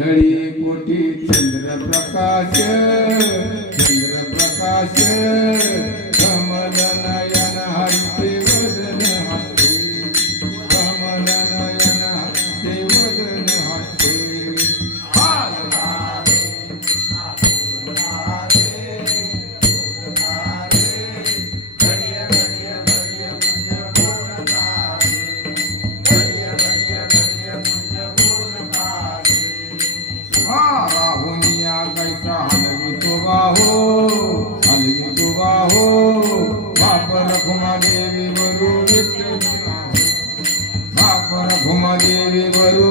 नळी कोटी चंद्र प्रकाश। हो बाप रघुमा देवी वरु विठ बाप रघुमा देवी वरु